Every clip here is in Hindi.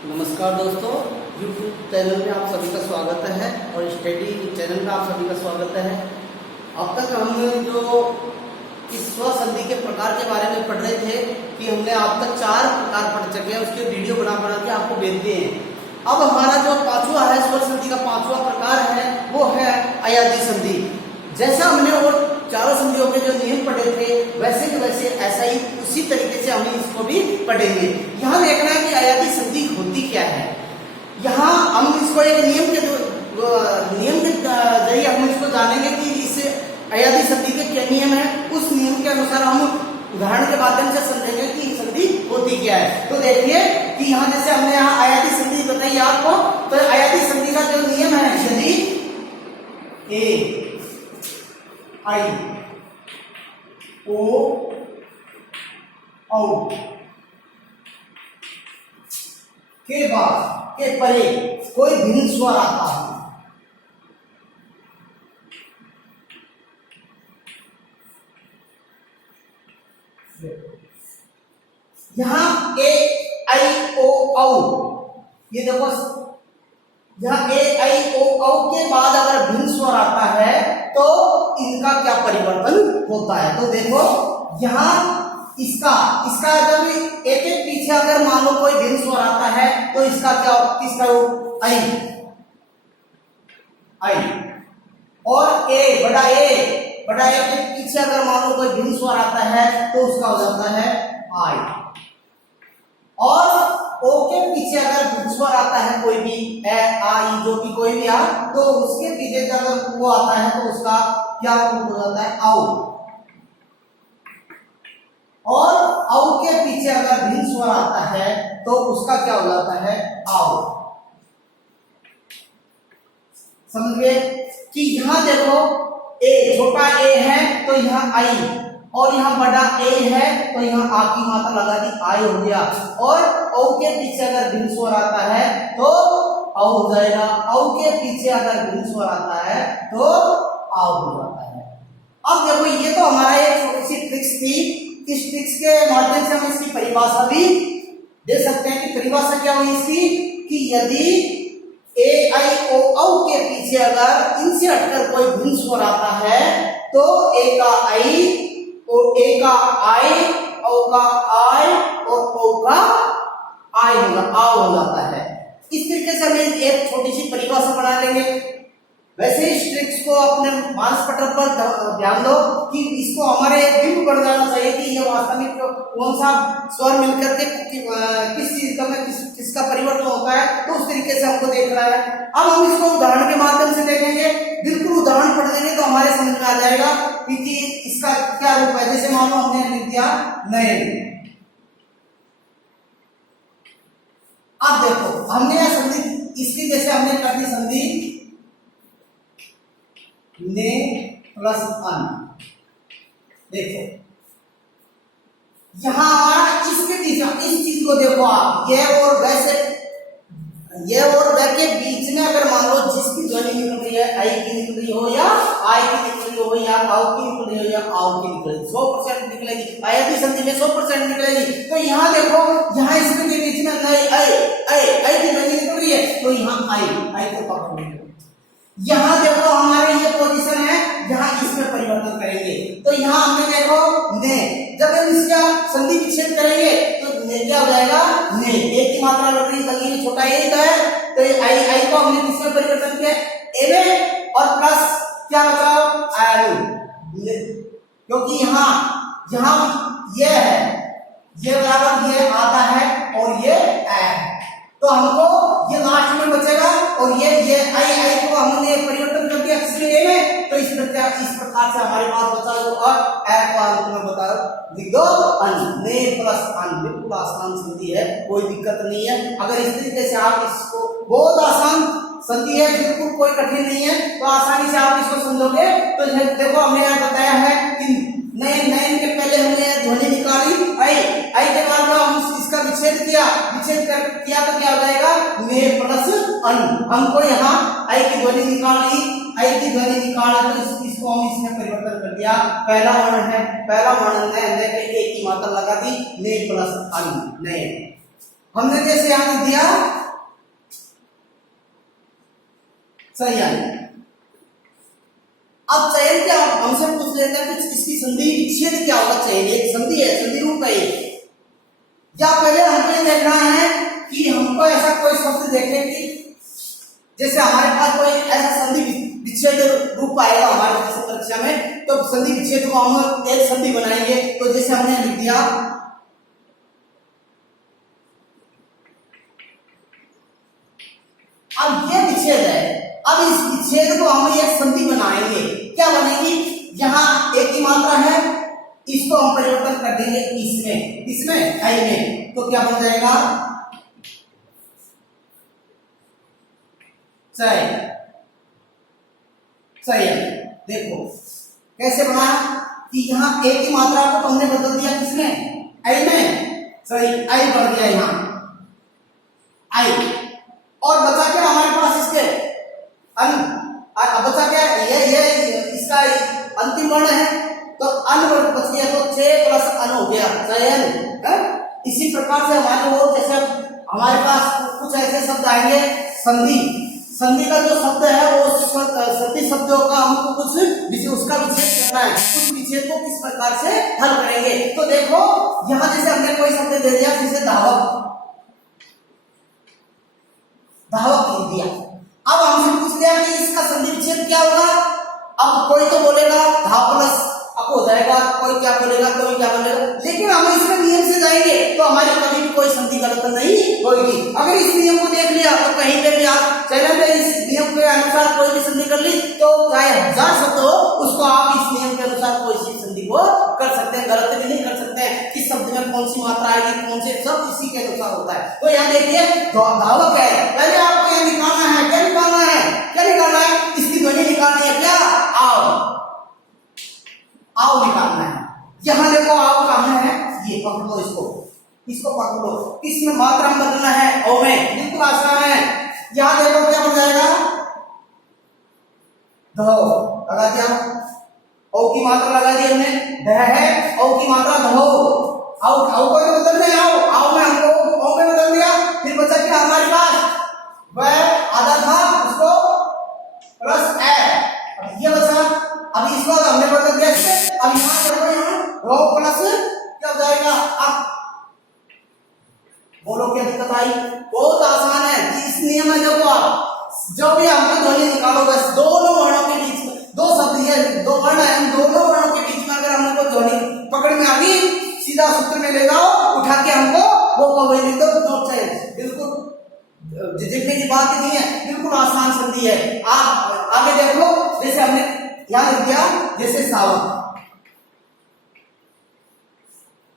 नमस्कार दोस्तों, YouTube चैनल में आप सभी का स्वागत है और स्टडी चैनल में आप सभी का स्वागत है। अब तक हमने जो इस स्व संधि के प्रकार के बारे में पढ़ रहे थे कि हमने अब तक 4 प्रकार पढ़ चुके हैं, उसके वीडियो बना के आपको भेज दिए हैं। अब हमारा जो पांचवा है स्व संधि का पांचवा प्रकार है वो है अयादी संधि। जैसा हमने वो चारों संधियों के जो नियम पढ़े थे वैसे के वैसे ऐसा ही उसी तरीके से हम इसको भी पढ़ेंगे। यहाँ देखना है कि अयादी संधि होती क्या है। यहाँ हम इसको एक नियम के जरिए हम इसको जानेंगे कि इस अयादी संधि के क्या नियम है। उस नियम के अनुसार हम उदाहरण के माध्यम से समझेंगे कि संधि होती क्या है। तो देखिए कि यहाँ जैसे हमने यहाँ अयादी संधि बताई आपको, तो अयादी संधि का जो नियम है, यदि ए आई ओ औ के बाद के परे कोई भिन्न स्वर आता है, यहां ए आई ओ औ, ये देखो यहां ए आई ओ औ के बाद अगर भिन्न स्वर आता है तो इनका क्या परिवर्तन होता है। तो देखो यहां इसका जब एक एक पीछे अगर मान लो कोई भिन्न स्वर आता है तो इसका क्या, किसका रूप आई आई, और ए बड़ा ए के पीछे अगर मान लो कोई भिन्न स्वर आता है तो उसका हो जाता है आई, और ओ के पीछे अगर भिन्न स्वर आता है कोई भी ए आई जो भी कोई भी आ, तो उसके पीछे अगर वो आता है तो उसका क्या रूप हो जाता है औ, और औ के पीछे अगर भिन्न स्वर आता है तो उसका क्या हो जाता है आओ। समझ गए कि यहाँ देखो ए छोटा ए है तो यहाँ आई, और यहाँ बड़ा ए है तो यहाँ आ की मात्रा लगा दी आई हो गया, और औ के पीछे अगर भिन्न स्वर आता है तो औ हो जाएगा, औ के पीछे अगर भिन्न स्वर आता है तो आओ हो जाता है। अब देखो ये तो हमारा एक छोटी सी ट्रिक्स थी। इस ट्रिक्स के माध्यम से हम इसकी परिभाषा भी दे सकते हैं कि परिभाषा क्या हुई इसकी, कि यदि ए आई ओ औ के पीछे अगर इनसे हटकर कोई भिन्न स्वर आता है तो ए का आई, ए का आई, औ का आई और ओ का आई होगा, आ हो जाता है। इस तरीके से हम एक छोटी सी परिभाषा बना लेंगे। वैसे इस ट्रिक्स को अपने मानस पटल पर ध्यान दो कि इसको हमारे बिल्कुल बढ़ जाना चाहिए कि ये वास्तव में कौन सा स्वर मिलकर के किस चीज का में किसका परिवर्तन होता है, तो उस तरीके से हमको देखना है। अब हम इसको उदाहरण के माध्यम से देखेंगे, बिल्कुल उदाहरण पढ़ देंगे तो हमारे समझ में आ जाएगा कि इसका क्या रूप है। जैसे मानो हमने लिख दिया नए, अब देखो हमने यह संधि इसकी जैसे हमने कर दी संधि ने प्लस अन, देखो यहां हमारा इसके बीच इस चीज को देखो आप, ये और वैसे ये और वह के बीच में अगर मान लो जिसकी ध्वनि निकल रही है आई की निकल रही हो या आई की निकल रही हो या आओ की निकल रही हो या आओ की निकल रही, 100% निकलेगी। अयादी संधि में 100% निकलेगी। तो यहाँ देखो यहाँ इसके बीच में आई आई की ध्वनि निकल रही है तो यहाँ आई को पकड़ लो। यहाँ देखो हमारे ये पोजीशन है, यहाँ इसमें परिवर्तन करेंगे तो यहाँ हमने देखो ने, जब हम इसका संधि विच्छेद करेंगे तो ने क्या हो जाएगा ने, एक की मात्रा लगी छोटा ए है तो आई को हमने किसमें परिवर्तन किया ए में, और प्लस क्या बचा आई, क्योंकि यहाँ ये है, ये बराबर ये आता है और ये है, तो हमको ये लास्ट में बचेगा, और ये आई को हमने परिवर्तन कर दिया किसमें ए में, तो इस प्रकार से हमारे पास बचा जो और ए को अंत में बता लिख दो अन, ने प्लस अन। बिल्कुल आसान संधि है, कोई दिक्कत नहीं है। अगर इस तरीके से आप इसको, बहुत आसान संधि है, बिल्कुल कोई कठिन नहीं है, तो आसानी से आप इसको समझोगे। तो देखो हमने यहाँ बताया है कि नए के पहले हमने ध्वनि निकाली आई के बाद हम इसका विच्छेद किया तो क्या हो जाएगा ने प्लस अन। हमको यहाँ आई की ध्वनि निकाली, आई की ध्वनि निकाला तो इसको हम इसमें परिवर्तन कर दिया। पहला वर्ण है, पहला वर्ण ने के की मात्रा लगा दी ने प्लस अन ने। हमने जैसे यहाँ लिख दिया चयन। अब चयन क्या हमसे पूछ लेते हैं कि इसकी संधि विच्छेद क्या होगा। चयन एक संधि है, संधि रूप है या पहले हमको ये देखना है कि हमको ऐसा कोई शब्द देखे कि जैसे हमारे पास कोई ऐसा संधि विच्छेद रूप आएगा हमारे जैसे परीक्षा में, तो संधि विच्छेद को हम एक संधि बनाएंगे। तो जैसे हमने लिख दिया अब ये विच्छेद है, अब इस विच्छेद को हम एक संधि बनाएंगे। क्या बनेगी, यहाँ एक ही मात्रा है, इसको हम परिवर्तन कर देंगे इसमें, इसमें आई में, तो क्या बन जाएगा चयन। चयन देखो कैसे बना कि यहाँ एक ही मात्रा को हमने बदल दिया किसमें, आई में, सही आई बढ़ गया यहाँ आई, और बचा क्या हमारे पास इसके अन, बचा क्या ये इसका अंतिम वर्ण है, तो अन वर्ण बच गया, तो 6 प्लस अन हो गया चयन है? इसी प्रकार से हमारे वो जैसे हमारे पास कुछ ऐसे शब्द आएंगे संधि, संधि का जो शब्द है वो सभी शब्दों का हमको कुछ उसका विच्छेद करना है, उस विच्छेद को किस प्रकार से हल करेंगे। तो देखो यहाँ जैसे हमने कोई शब्द दे दिया जैसे धावक, धावक लिख दिया। अब हमसे पूछ लिया कि इसका संधि विच्छेद क्या होगा। अब कोई तो बोलेगा धाव प्लस अब हो जाएगा, कोई क्या बोलेगा, कोई क्या बोलेगा, लेकिन हम इसमें नियम से जाएंगे तो हमारी कभी भी कोई संधि गलत नहीं होगी। अगर इस नियम को देख लिया तो कहीं पे भी आप चैनल में इस नियम के अनुसार कोई भी संधि कर ली तो चाहे 1000 शब्द हो उसको आप इस नियम के अनुसार कोई सी संधि को कर सकते हैं, गलत भी नहीं कर सकते हैं। किस शब्द में कौन सी मात्रा आएगी, कौन से, सब इसी के अनुसार होता है। तो यहाँ देखिए धावक है, पहले आपको यह निकालना है, क्या निकालना है, क्या निकालना है, इसकी ध्वनि निकालनी है, क्या आओ, आओ निकालना है। यहां देखो आओ कहां है, ये पकड़ो, इसको इसको पकड़ो, इसमें मात्रा बदलना है ओ में, बिल्कुल आसान है। यहां देखो क्या बन जाएगा, धो लगा दिया, ओ की मात्रा लगा दी हमने, ध है, ओ की मात्रा धो, आओ आओ को बदलने, आओ आओ में हमको ओ में बदल दिया, फिर बचा क्या हमारे पास, वह आधा था उसको प्लस ए, ये बचा, अब इसको हमने बदल दिया, अब यहाँ देखो, यहाँ रो प्लस क्या हो जाएगा, अब बोलो क्या दिक्कत आई, बहुत आसान है। इस नियम में देखो आप जो भी हमने ध्वनि निकालो बस दोनों वर्णों के बीच में, दो शब्द है, दो वर्ण है, इन दोनों वर्णों के बीच में अगर हमने को ध्वनि पकड़ में आ गई, सीधा सूत्र में ले जाओ, उठा के हमको वो लिख दो, नोट चाहिए, बिल्कुल जितने की बात नहीं है, बिल्कुल आसान संधि है। आप आगे देखो, जैसे हमने यहाँ लिख दिया जैसे सावक,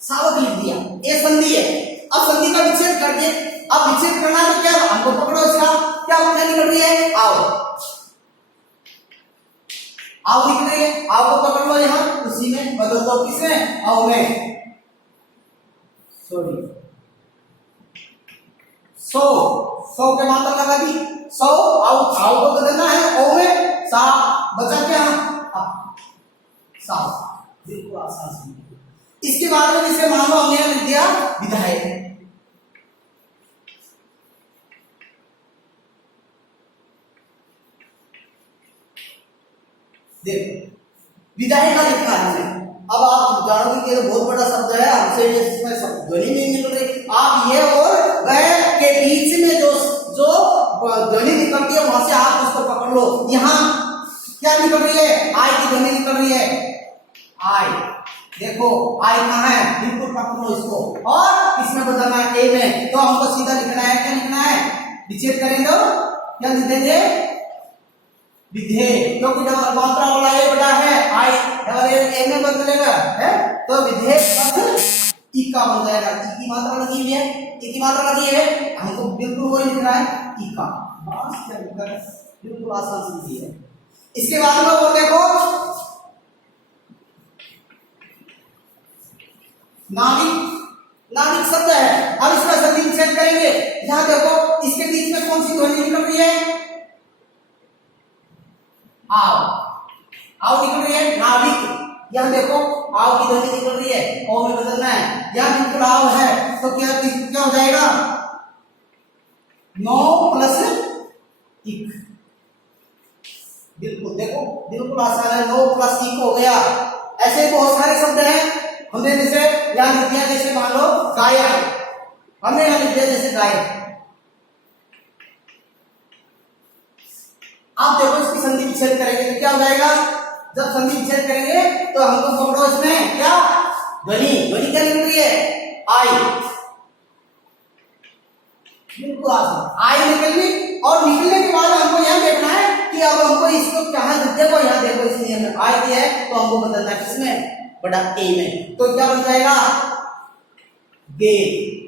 सावक लिख दिया, ये संधि है। अब संधि का विच्छेद करके, अब विच्छेद करना तो क्या, हमको पकड़ो, इसका क्या क्या निकल रही है, आओ आओ निकल रही है, आओ को पकड़ लो, यहाँ उसी में बदल दो, किसमें, आओ में, सॉरी सौ के मात्रा लगा दी, 100 आओ आओ को बदलना है ओ में, सा बचा क्या, सा, बिल्कुल आसान। इसके बाद में इसे मान लो हमने लिख दिया विधायक, देखो विधायक का लिखा है हमने। अब आप जानोगे कि ये तो बहुत बड़ा शब्द है, हमसे इसमें ध्वनि नहीं निकल रही, आप ये और वह के बीच में जो ध्वनि निकलती है वहां से आप उसको पकड़ लो। यहाँ क्या निकल रही है, आई की ध्वनि निकल रही है, आई, देखो आई कहाँ है, बिल्कुल पकड़ो इसको, और इसमें बदलना है ए में, तो हमको सीधा लिखना है, क्या लिखना है, विच्छेद करेंगे तो क्या लिख देंगे, विधेय, क्योंकि डबल मात्रा वाला ए बड़ा है, आई डबल ए में बदलेगा है, तो विधेय पद ई का बन जाएगा, ई की मात्रा लगी हुई है, ई की मात्रा लगी है, हमको बिल्कुल वही लिखना है ई का, बस क्या लिखना है, बिल्कुल आसान संधि है। इसके बाद में वो देखो नाविक, नाविक शब्द है, अब इसका संधि विच्छेद करेंगे। यहाँ देखो इसके बीच में कौन सी ध्वनि निकल रही है, आओ, आओ निकल रही है, नाविक, यहाँ देखो आओ की ध्वनि निकल रही है, ओ में बदलना है, यहाँ बिल्कुल आओ है, तो क्या क्या हो जाएगा, 9 प्लस इक। बिल्कुल देखो बिल्कुल आसान है, 9 प्लस इक हो गया। ऐसे बहुत सारे शब्द हैं हमने जैसे यहाँ लिख दिया, जैसे मान लो गायक, हमने यहाँ लिख दिया जैसे गायक। आप देखो इसकी संधि विच्छेद करेंगे तो क्या हो जाएगा, जब संधि विच्छेद करेंगे तो हमको पकड़ो इसमें क्या, ध्वनि। ध्वनि क्या निकल रही है, आई। बिल्कुल आसान, आई निकल गई। और निकलने के बाद हमको यह देखना है कि अब हमको इसको कहाँ, देखो यहाँ देखो इस नियम में आई दिया है तो हमको बदलना है किसमें, बड़ा ए में। तो क्या बन जाएगा, गे।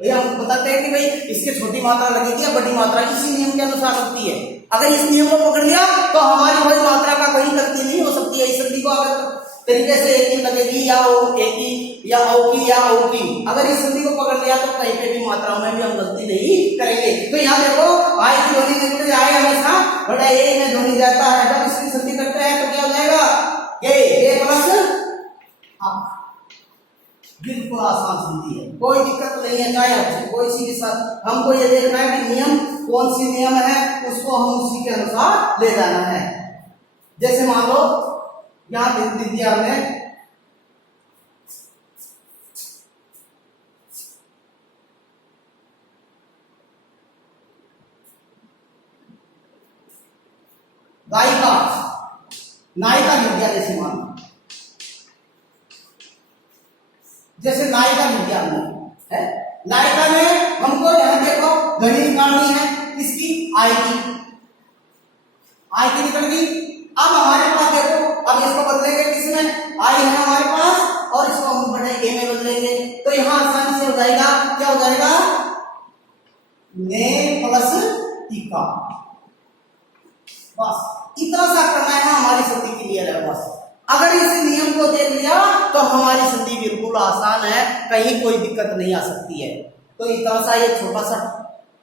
भैया हम बताते हैं कि भाई इसके छोटी मात्रा लगेगी या बड़ी मात्रा, इसी नियम के अनुसार होती है। अगर इस नियम को पकड़ लिया तो हमारी भाई मात्रा का कोई गलती नहीं हो सकती है। इस संधि को अगर तरीके से एक ही लगेगी या एक ही या औ की, अगर इस संधि को पकड़ लिया तो कहीं पे भी मात्राओं में भी हम गलती नहीं करेंगे। तो यहाँ देखो आई की ध्वनि निकल आए हमेशा बड़ा ए में ध्वनि जाता है। जब इसकी संधि करते हैं तो क्या हो जाएगा, ए प्लस अ। बिल्कुल आसान संधि है, कोई दिक्कत नहीं है। चाहे कोई सी के साथ हमको ये देखना है कि नियम कौन सी नियम है, उसको हम उसी के अनुसार ले जाना है। जैसे मान लो यहां लिख दिया हमने गायिका, नायिका लिख दिया। जैसे मान लो जैसे नायिका लिख दिया हमने है, नायिका में हमको यहां देखो ध्वनि निकालनी है इसकी, आई की, आई की निकल गई। अब हमारे पास देखो, अब इसको बदलेंगे किसमें, आई है हमारे पास और इसको हम बड़े ए में बदलेंगे तो यहां आसानी से हो जाएगा, क्या हो जाएगा, ने प्लस इका। बस इतना सा करना है, हमारी संधि क्लियर है। बस अगर इस नियम को देख लिया तो हमारी संधि बिल्कुल आसान है, कहीं कोई दिक्कत नहीं आ सकती है। तो इतना सा ये छोटा सा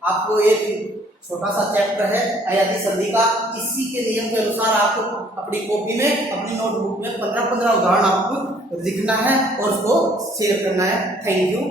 आपको एक छोटा सा चैप्टर है अयादी संधि का, इसी के नियम के अनुसार आपको अपनी कॉपी में, अपनी नोटबुक में 15-15 उदाहरण आपको लिखना है और उसको शेयर करना है। Thank you.